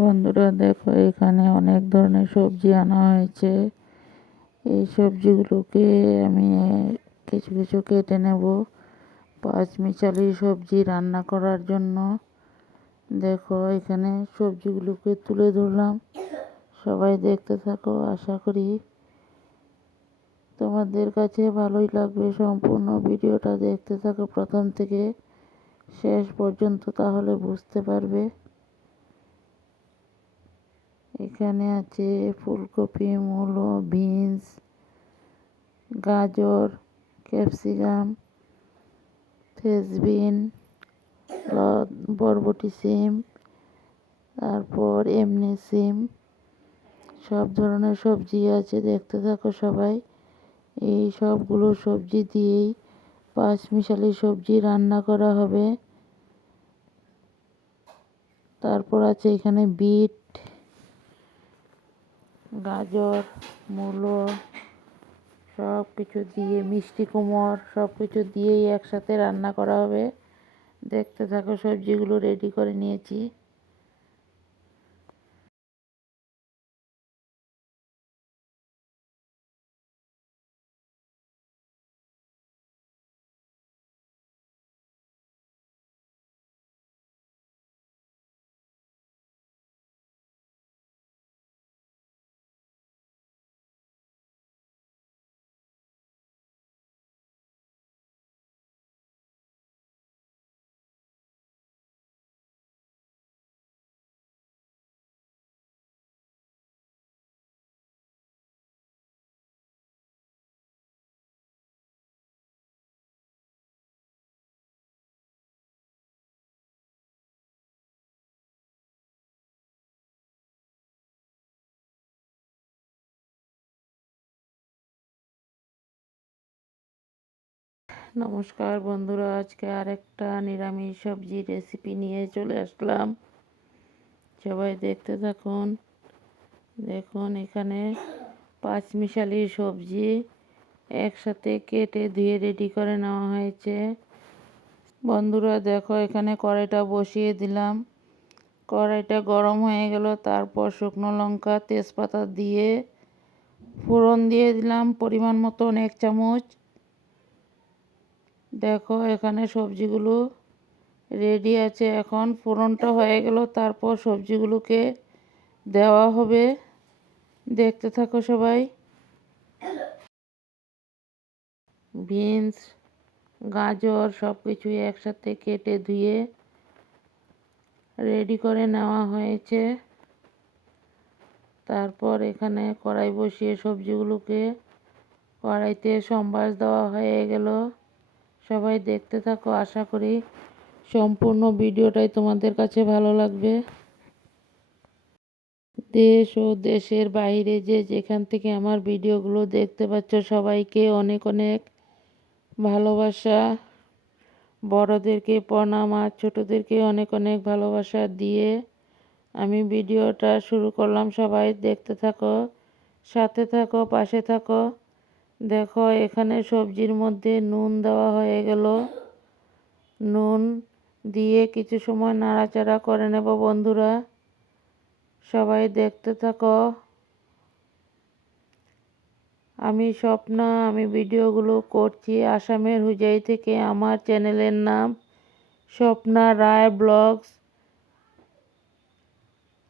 বন্ধুরা দেখো, এখানে অনেক ধরনের সবজি আনা হয়েছে। এই সবজিগুলোকে আমি কিছু কিছু কেটে নেব। পাঁচ মিশালি সবজি রান্না করার জন্য। দেখো, এখানে সবজিগুলোকে তুলে ধরলাম। সবাই দেখতে থাকো, আশা করি তোমাদের কাছে ভালোই লাগবে। সম্পূর্ণ ভিডিওটা দেখতে থাকো প্রথম থেকে। শেষ পর্যন্ত তাহলে বুঝতে পারবে। এখানে আছে ফুলকপি, মূলো, বিনস, গাজর, ক্যাপসিকাম ফ্রেসবিন বরবটি সিম, তারপর এমনি সিম। সব ধরনের সবজি আছে, দেখতে থাকো সবাই। এই সবগুলো সবজি দিয়েই পাঁচ মিশালি সবজি রান্না করা হবে। তারপর আছে এখানে বিট গাজর, মূলো সব কিছু দিয়ে, মিষ্টি কুমড় সব কিছু দিয়েই একসাথে রান্না করা হবে। দেখতে থাকো, সবজিগুলো রেডি করে নিয়েছি। নমস্কার বন্ধুরা, আজকে আরেকটা নিরামিষ সবজি রেসিপি নিয়ে চলে আসলাম। সবাই দেখতে থাকুন। দেখুন, এখানে পাঁচমিশালি সবজি একসাথে কেটে ধুয়ে রেডি করে নেওয়া হয়েছে। বন্ধুরা, দেখো, এখানে কড়াইটা বসিয়ে দিলাম। কড়াইটা গরম হয়ে গেল, তারপর শুকনো লঙ্কা, তেজপাতা দিয়ে ফোড়ন দিয়ে দিলাম, পরিমাণ মতন এক চামচ। দেখো, এখানে সবজিগুলো রেডি আছে। এখন ফোড়নটা হয়ে গেল, তারপর সবজিগুলোকে দেওয়া হবে। দেখতে থাকো সবাই। বিনস, গাজর সব কিছুই একসাথে কেটে ধুয়ে রেডি করে নেওয়া হয়েছে। তারপর এখানে কড়াই বসিয়ে সবজিগুলোকে কড়াইতে সম্বাস দেওয়া হয়ে গেল। সবাই দেখতে থাকো। আশা করি সম্পূর্ণ ভিডিওটাই তোমাদের কাছে ভালো লাগবে। দেশ ও দেশের বাইরে যে যেখান থেকে আমার ভিডিওগুলো দেখতে পাচ্ছ, সবাইকে অনেক অনেক ভালোবাসা। বড়দেরকে প্রণাম আর ছোটোদেরকে অনেক অনেক ভালোবাসা দিয়ে আমি ভিডিওটা শুরু করলাম। সবাই দেখতে থাকো, সাথে থাকো, পাশে থাকো। দেখো, এখানে সবজির মধ্যে নুন দেওয়া হয়ে গেল। নুন দিয়ে কিছু সময় নাড়াচাড়া করে নেব বন্ধুরা। সবাই দেখতে থাকো। আমি স্বপ্না, আমি ভিডিওগুলো করছি আসামের হুজাই থেকে। আমার চ্যানেলের নাম স্বপ্না রায় ব্লগস।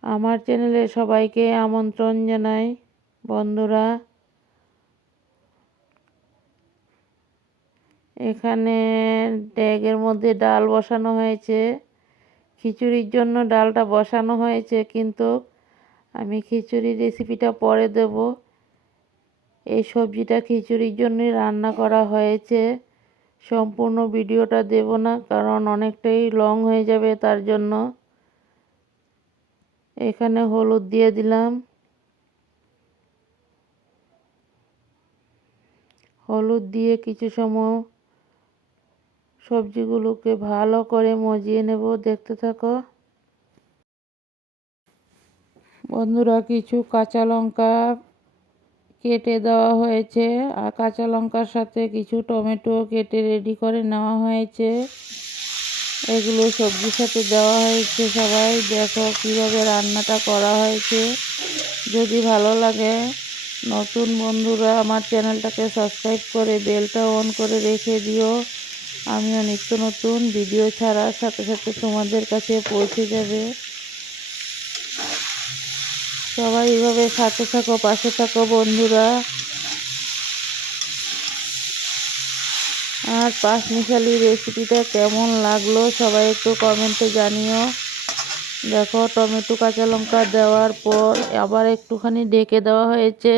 আমার চ্যানেলে সবাইকে আমন্ত্রণ জানাই বন্ধুরা। এখানে ড্যাগের মধ্যে ডাল বসানো হয়েছে। খিচুড়ির জন্য ডালটা বসানো হয়েছে, কিন্তু আমি খিচুড়ির রেসিপিটা পরে দেব। এই সবজিটা খিচুড়ির জন্যই রান্না করা হয়েছে। সম্পূর্ণ ভিডিওটা দেব না, কারণ অনেকটাই লং হয়ে যাবে তার জন্য। এখানে হলুদ দিয়ে দিলাম। হলুদ দিয়ে কিছু সময় সবজিগুলোকে ভালো করে মজিয়ে নেব, দেখতে থাকো। বন্ধুরা, কিছু কাঁচা লঙ্কা কেটে দেওয়া হয়েছে, আর কাঁচা লঙ্কার সাথে কিছু টমেটো কেটে রেডি করে নেওয়া হয়েছে। এগুলো সবজির সাথে দেওয়া হয়েছে সবাই। দেখো কীভাবে রান্নাটা করা হয়েছে। যদি ভালো লাগে, নতুন বন্ধুরা, আমার চ্যানেলটাকে সাবস্ক্রাইব করে বেলটা অন করে রেখে দিও। আমিও নিত্য নতুন ভিডিও ছাড়ার সাথে সাথে তোমাদের কাছে পৌঁছে যাবে। সবাই এইভাবে সাথে থাকো, পাশে থাকো বন্ধুরা। আর পাঁচ মিশালি রেসিপিটা কেমন লাগল সবাই একটু কমেন্টে জানিও। দেখো টমেটো কাঁচা লঙ্কা দেওয়ার পর আবার একটুখানি ডেকে দেওয়া হয়েছে।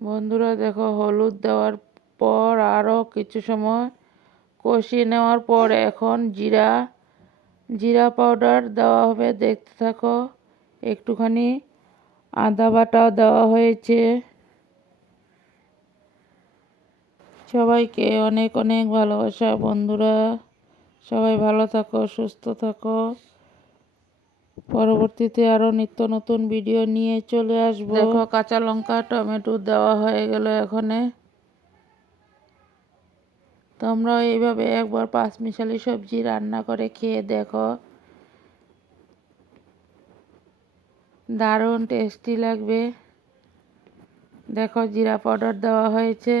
বন্ধুরা, দেখো, হলুদ দেওয়ার পর আরও কিছু সময় কষিয়ে নেওয়ার পর এখন জিরা জিরা পাউডার দেওয়া হবে। দেখতে থাকো, একটুখানি আদা বাটাও দেওয়া হয়েছে। সবাইকে অনেক অনেক ভালোবাসা বন্ধুরা। সবাই ভালো থাকো, সুস্থ থাকো। পরবর্তীতে আরও নিত্য নতুন ভিডিও নিয়ে চলে আসব। দেখো, কাঁচা লঙ্কা, টমেটো দেওয়া হয়ে গেল এখানে। তোমরাও এইভাবে একবার পাঁচ মিশালি সবজি রান্না করে খেয়ে দেখো। দারুণ টেস্টি লাগবে। দেখো জিরা পাউডার দেওয়া হয়েছে।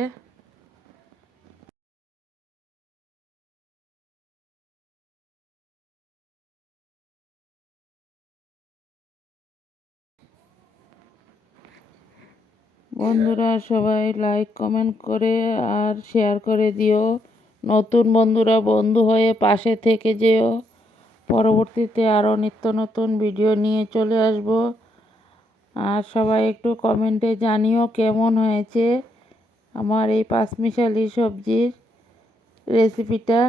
বন্ধুরা, সবাই লাইক কমেন্ট করে আর শেয়ার করে দিও। নতুন বন্ধুরা, বন্ধু হয়ে পাশে থেকে যেও। পরবর্তীতে আরও নিত্য নতুন ভিডিও নিয়ে চলে আসব। আর সবাই একটু কমেন্টে জানিও কেমন হয়েছে আমার এই পাঁচমিশালি সবজির রেসিপিটা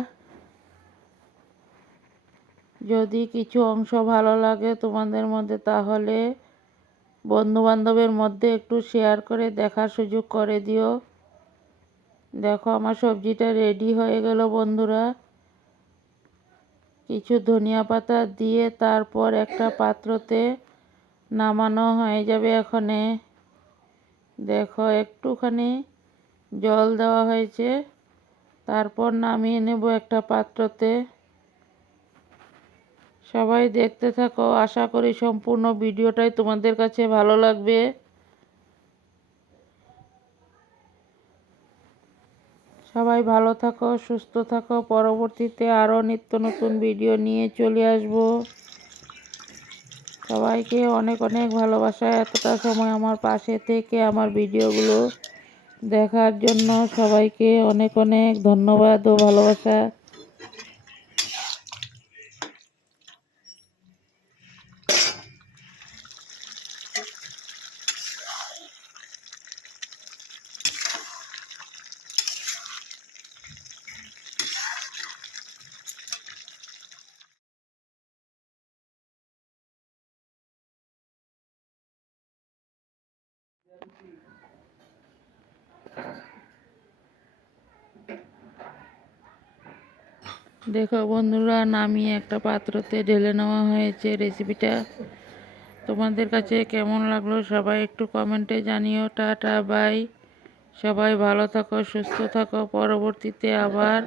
যদি কিছু অংশ ভালো লাগে তোমাদের মধ্যে তাহলে বন্ধুবান্ধবের মধ্যে একটু শেয়ার করে দেখার সুযোগ করে দিও। দেখো, আমার সবজিটা রেডি হয়ে গেল বন্ধুরা। কিছু ধনিয়া পাতা দিয়ে তারপর একটা পাত্রতে নামানো হয়ে যাবে এখানে। দেখো, একটুখানি জল দেওয়া হয়েছে। তারপর নামিয়ে নেব একটা পাত্রতে। সবাই দেখতে থাকো। আশা করি সম্পূর্ণ ভিডিওটাই তোমাদের কাছে ভালো লাগবে। সবাই ভালো থাকো, সুস্থ থাকো। পরবর্তীতে আরও নিত্য নতুন ভিডিও নিয়ে চলে আসব। সবাইকে অনেক অনেক ভালোবাসা। এতটা সময় আমার পাশে থেকে আমার ভিডিওগুলো দেখার জন্য সবাইকে অনেক অনেক ধন্যবাদ ও ভালোবাসা। দেখো বন্ধুরা, নামিয়ে একটা পাত্রতে ঢেলে নেওয়া হয়েছে রেসিপিটা তোমাদের কাছে কেমন লাগল সবাই একটু কমেন্টে জানিও। টাটা বাই সবাই ভালো থাকো, সুস্থ থাকো। পরবর্তীতে আবার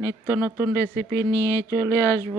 নিত্য নতুন রেসিপি নিয়ে চলে আসব।